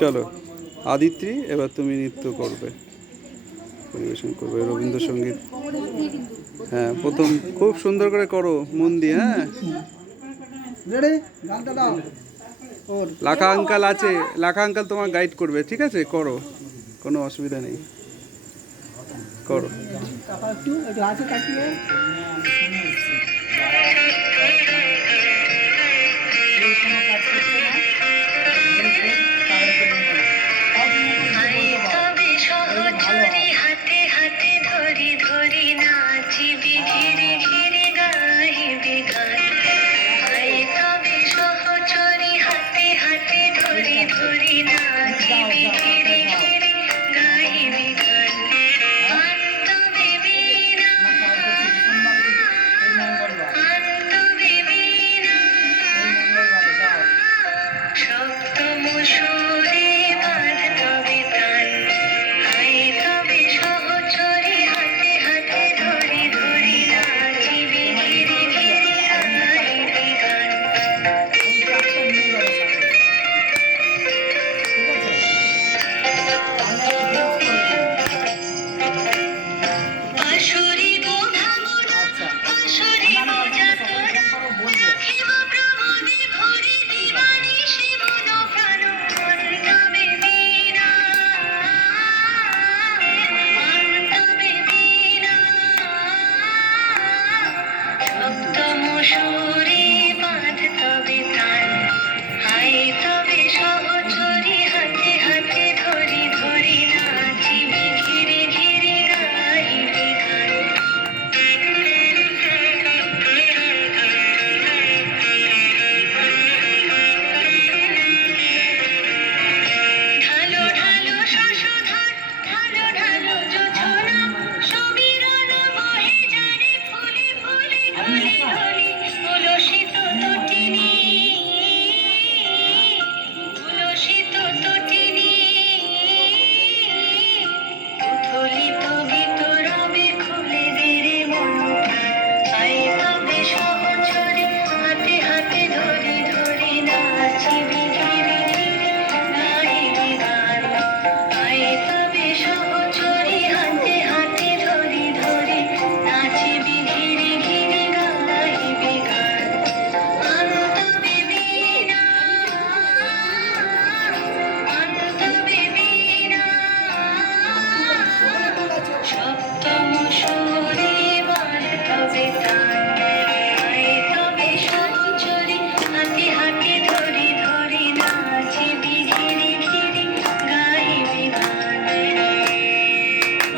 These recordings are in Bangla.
চলো আদিত্রি, এবার তুমি নৃত্য করবে, পরিবেশন করবে রবীন্দ্রসঙ্গীত। হ্যাঁ, প্রথম খুব সুন্দর করে করো, মন দিয়ে। হ্যাঁ, লাখা আঙ্কাল আছে, লাখা আঙ্কাল তোমার গাইড করবে, ঠিক আছে? করো, কোনো অসুবিধা নেই, করো।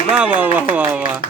বাহ বাহ বাহ বাহ বাহ।